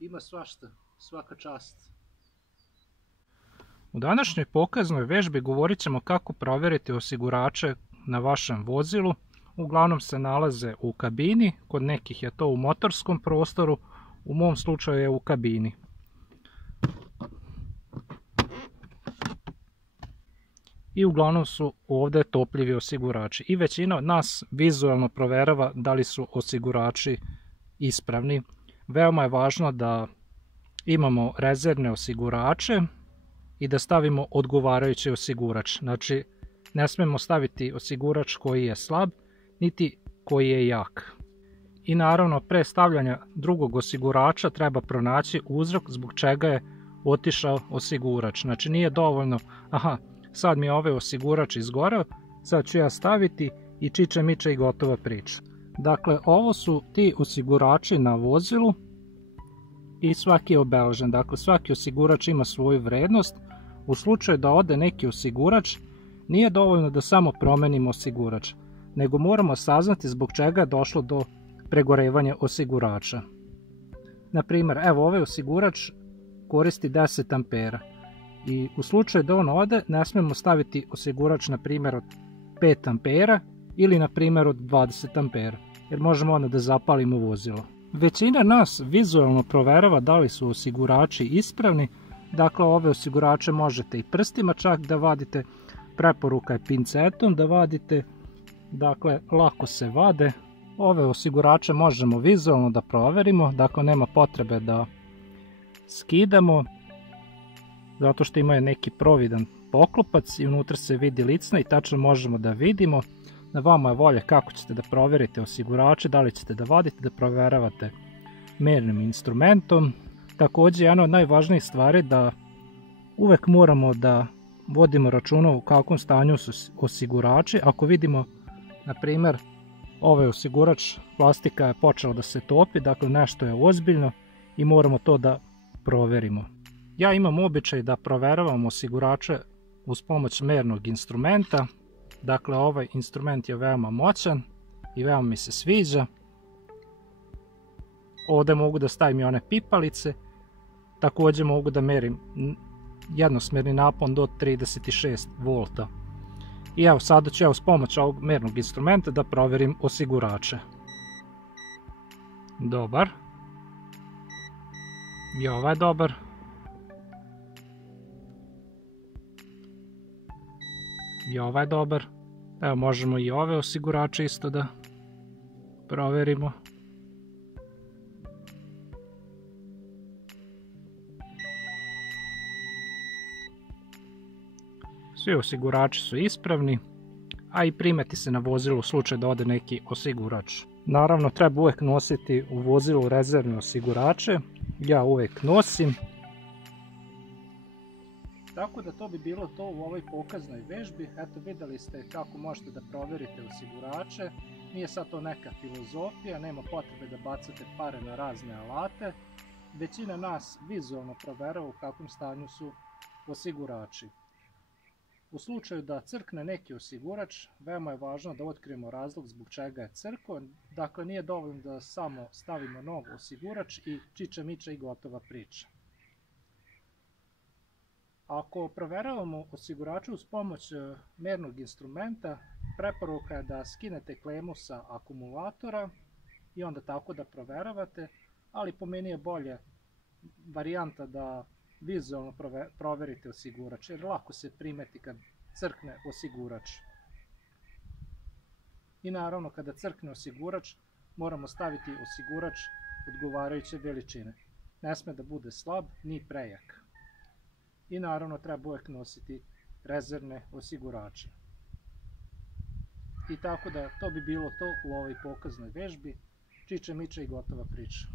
ima svašta, svaka čast. U današnjoj pokaznoj vežbi govorit ćemo kako provjeriti osigurače na vašem vozilu. Uglavnom se nalaze u kabini, kod nekih je to u motorskom prostoru, u mom slučaju je u kabini. I uglavnom su ovdje topljivi osigurači i većina od nas vizualno provjerava da li su osigurači ispravni. Veoma je važno da imamo rezervne osigurače i da stavimo odgovarajući osigurač. Znači, ne smemo staviti osigurač koji je slab, niti koji je jak. I naravno, pre stavljanja drugog osigurača treba pronaći uzrok zbog čega je otišao osigurač. Znači, nije dovoljno, sad mi je ovaj osigurač izgoreo, sad ću ja staviti i čiče miče i gotova priča. Dakle, ovo su ti osigurači na vozilu i svaki je obeležen. Dakle, svaki osigurač ima svoju vrednost. U slučaju da ode neki osigurač, nije dovoljno da samo promenimo osigurač, nego moramo saznati zbog čega je došlo do pregorevanja osigurača. Na primjer, evo ovaj osigurač koristi 10 ampera i u slučaju da on ode, ne smemo staviti osigurač na primjer od 5 ampera ili na primjer od 20 ampera, jer možemo onda da zapalimo vozilo. Većina nas vizualno proverava da li su osigurači ispravni. Dakle, ove osigurače možete i prstima čak da vadite, preporuka je pincetom da vadite, dakle, lako se vade. Ove osigurače možemo vizualno da proverimo, dakle, nema potrebe da skidamo, zato što imaju neki providan poklopac i unutra se vidi licna i tačno možemo da vidimo. Na vama je volja kako ćete da proverite osigurače, da li ćete da vadite, da proveravate mernim instrumentom. Također, jedna od najvažnijih stvari da uvek moramo da vodimo računa u kakvom stanju su osigurači. Ako vidimo, na primjer, ovaj osigurač, plastika je počela da se topi, dakle nešto je ozbiljno i moramo to da proverimo. Ja imam običaj da proveravam osigurače uz pomoć mernog instrumenta. Dakle, ovaj instrument je veoma moćan i veoma mi se sviđa. Ovdje mogu da stavim i one pipalice. Također mogu da merim jednosmjerni napon do 36 volta. I evo, sada ću uz pomoć ovog mernog instrumenta da provjerim osigurače. Dobar. I ovaj je dobar. I ovaj je dobar. Evo, možemo i ove osigurače isto da provjerimo. Svi osigurači su ispravni, a i primeti se na vozilu u slučaju da ode neki osigurač. Naravno, treba uvijek nositi u vozilu rezervne osigurače. Ja uvijek nosim. Tako da to bi bilo to u ovoj pokaznoj vežbi. Eto, vidjeli ste kako možete da provjerite osigurače. Nije sad to neka filozofija, nema potrebe da bacate pare na razne alate. Većina nas vizualno proverava u kakvom stanju su osigurači. U slučaju da crkne neki osigurač, veoma je važno da otkrijemo razlog zbog čega je crkao. Dakle, nije dovoljno da samo stavimo nov osigurač i čiča miča i gotova priča. Ako proveravamo osigurače uz pomoć mernog instrumenta, preporuka je da skinete klemu sa akumulatora i onda tako da proveravate, ali po meni je bolje varijanta da vizualno proverite osigurač, jer lako se primeti kad crkne osigurač. I naravno, kada crkne osigurač, moramo staviti osigurač odgovarajuće veličine. Ne sme da bude slab ni prejak. I naravno, treba uvijek nositi rezervne osigurače. I tako da to bi bilo to u ovoj pokaznoj vežbi. Čiče miče i gotova priča.